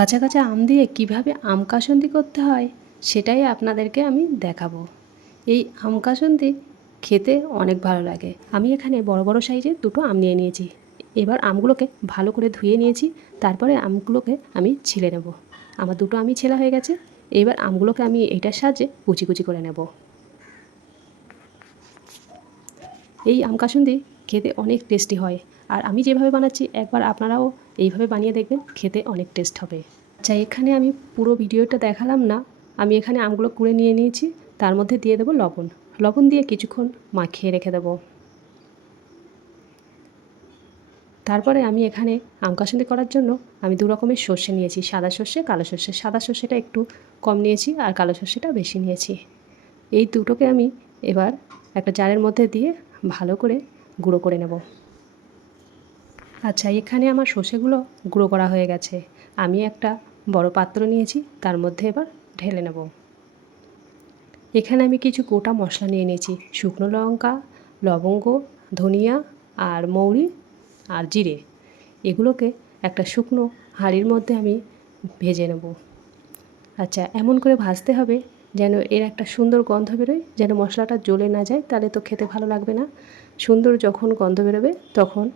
কাঁচা কাঁচা আম দিয়ে কিভাবে আম কাসুন্দি করতে হয় সেটাই আপনাদেরকে আমি দেখাবো। এই আম কাসুন্দি খেতে অনেক ভালো লাগে। আমি এখানে বড় বড় সাইজের দুটো আম নিয়ে নিয়েছি। এবার আমগুলোকে ভালো করে ধুয়ে নিয়েছি, তারপরে আমগুলোকে আমি ছিলে নেব। আমার দুটো আমই ছেলা হয়ে গেছে। এবার আমগুলোকে আমি এইটার সাহায্যে কুচি কুচি করে নেব। এই আম কাসুন্দি খেতে অনেক টেস্টি হয়, আর আমি যেভাবে বানাচ্ছি একবার আপনারাও এইভাবে বানিয়ে দেখবেন, খেতে অনেক টেস্ট হবে। আচ্ছা, এখানে আমি পুরো ভিডিওটা দেখালাম না। আমি এখানে আমগুলো কুড়ে নিয়ে নিয়েছি, তার মধ্যে দিয়ে দেবো লবণ। লবণ দিয়ে কিছুক্ষণ মাখিয়ে রেখে দেবো। তারপরে আমি এখানে আম কাসুন্দি করার জন্য আমি দু রকমের সর্ষে নিয়েছি, সাদা সর্ষে, কালো সর্ষে। সাদা সর্ষেটা একটু কম নিয়েছি আর কালো সর্ষেটা বেশি নিয়েছি। এই দুটোকে আমি এবার একটা জারের মধ্যে দিয়ে ভালো করে গুঁড়ো করে নেব। আচ্ছা, এখানে আমার সর্ষেগুলো গুঁড়ো করা হয়ে গেছে। আমি একটা বড় পাত্র নিয়েছি, তার মধ্যে এবার ঢেলে নেব। এখানে আমি কিছু গোটা মশলা নিয়ে নিয়েছি, শুকনো লঙ্কা, লবঙ্গ, ধনিয়া আর মৌরি আর জিরে। এগুলোকে একটা শুকনো হাঁড়ির মধ্যে আমি ভেজে নেব। আচ্ছা, এমন করে ভাজতে হবে যেন এর একটা সুন্দর গন্ধ বেরোয়, যেন মশলাটা জ্বলে না যায়, তাহলে তো খেতে ভালো লাগবে না। সুন্দর যখন গন্ধ বেরোবে তখন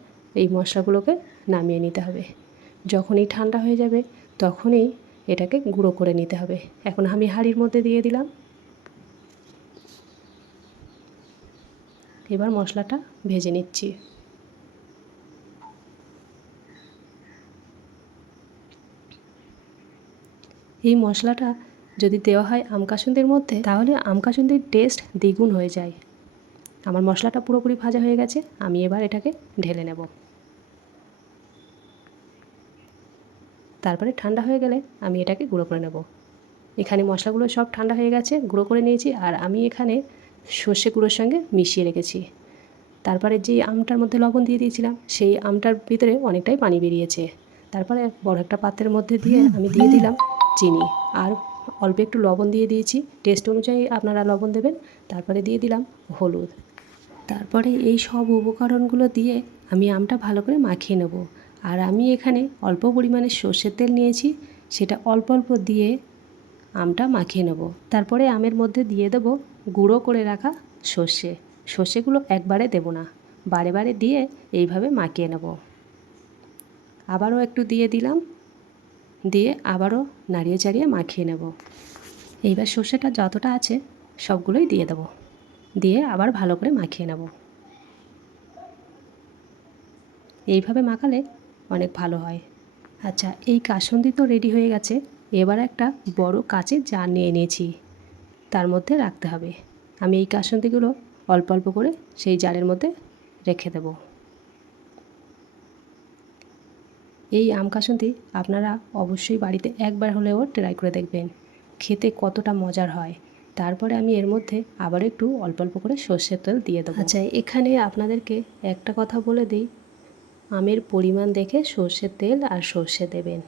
এই মশলাগুলোকে নামিয়ে নিতে হবে। যখনই ঠান্ডা হয়ে যাবে তখনই এটাকে গুঁড়ো করে নিতে হবে। এখন আমি হাঁড়ির মধ্যে দিয়ে দিলাম। এবার মশলাটা ভেজে নিচ্ছি। এই মশলাটা যদি দেওয়া হয় আম কাসুন্দির মধ্যে, তাহলে আম কাসুন্দির টেস্ট দ্বিগুণ হয়ে যায়। আমার মশলাটা পুরোপুরি ভাজা হয়ে গেছে। আমি এবার এটাকে ঢেলে নেব। তারপরে ঠান্ডা হয়ে গেলে আমি এটাকে গুঁড়ো করে নেব। এখানে মশলাগুলো সব ঠান্ডা হয়ে গেছে, গুঁড়ো করে নিয়েছি। আর আমি এখানে সর্ষে গুঁড়োর সঙ্গে মিশিয়ে রেখেছি। তারপরে যে আমটার মধ্যে লবণ দিয়ে দিয়েছিলাম, সেই আমটার ভিতরে অনেকটাই পানি বেরিয়েছে। তারপরে বড় একটা পাত্রের মধ্যে দিয়ে আমি দিয়ে দিলাম চিনি, আর অল্প একটু লবণ দিয়ে দিয়েছি। টেস্ট অনুযায়ী আপনারা লবণ দেবেন। তারপরে দিয়ে দিলাম হলুদ। তারপরে এই সব উপকরণগুলো দিয়ে আমি আমটা ভালো করে মাখিয়ে নেব। আর আমি এখানে অল্প পরিমাণে সর্ষের তেল নিয়েছি, সেটা অল্প অল্প দিয়ে আমটা মাখিয়ে নেব। তারপরে আমের মধ্যে দিয়ে দেব গুঁড়ো করে রাখা সর্ষে। সর্ষেগুলো একবারে দেব না, বারে বারে দিয়ে এইভাবে মাখিয়ে নেব। আবারও একটু দিয়ে দিলাম, দিয়ে আবারও নাড়িয়ে চাড়িয়ে মাখিয়ে নেব। এইবার সর্ষেটা যতটা আছে সবগুলোই দিয়ে দেব, দিয়ে আবার ভালো করে মাখিয়ে নেব। এইভাবে মাখালে অনেক ভালো হয়। আচ্ছা, এই কাসুন্দি তো রেডি হয়ে গেছে। এবার একটা বড় কাচের জার নিয়ে নিয়েছি, তার মধ্যে রাখতে হবে। আমি এই কাসুন্দিগুলো অল্প অল্প করে সেই জারের মধ্যে রেখে দেব। এই আম কাসুন্দি আপনারা অবশ্যই বাড়িতে একবার হলেও ট্রাই করে দেখবেন, খেতে কতটা মজার হয়। তারপরে আমি এর মধ্যে আবার একটু অল্প অল্প করে সর্ষের তেল দিয়ে দেবো। আচ্ছা, এখানে আপনাদেরকে একটা কথা বলে দিই, আমের পরিমাণ দেখে সর্ষের তেল আর সর্ষে দেবেন।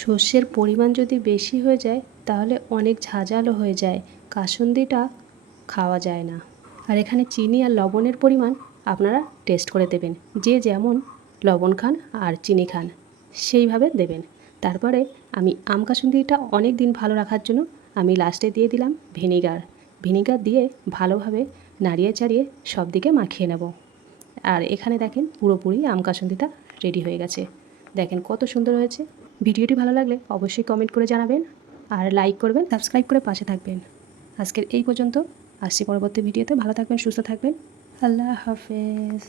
সর্ষের পরিমাণ যদি বেশি হয়ে যায় তাহলে অনেক ঝাঁঝালো হয়ে যায়, কাসুন্দিটা খাওয়া যায় না। আর এখানে চিনি আর লবণের পরিমাণ আপনারা টেস্ট করে দেবেন, যে যেমন লবণ খান আর চিনি খান সেইভাবে দেবেন। তারপরে আমি আম কাসুন্দিটা অনেক দিন ভালো রাখার জন্য আমি লাস্টে দিয়ে দিলাম ভিনিগার। ভিনিগার দিয়ে ভালোভাবে নাড়িয়ে চাড়িয়ে সব দিকে মাখিয়ে নেব। আর এখানে দেখেন পুরোপুরি আম কাসুন্দিটা রেডি হয়ে গেছে। দেখেন কত সুন্দর হয়েছে। ভিডিওটি ভালো লাগলে অবশ্যই কমেন্ট করে জানাবেন, আর লাইক করবেন, সাবস্ক্রাইব করে পাশে থাকবেন। আজকের এই পর্যন্ত, আসছি পরবর্তী ভিডিওতে। ভালো থাকবেন, সুস্থ থাকবেন। আল্লাহ হাফেজ।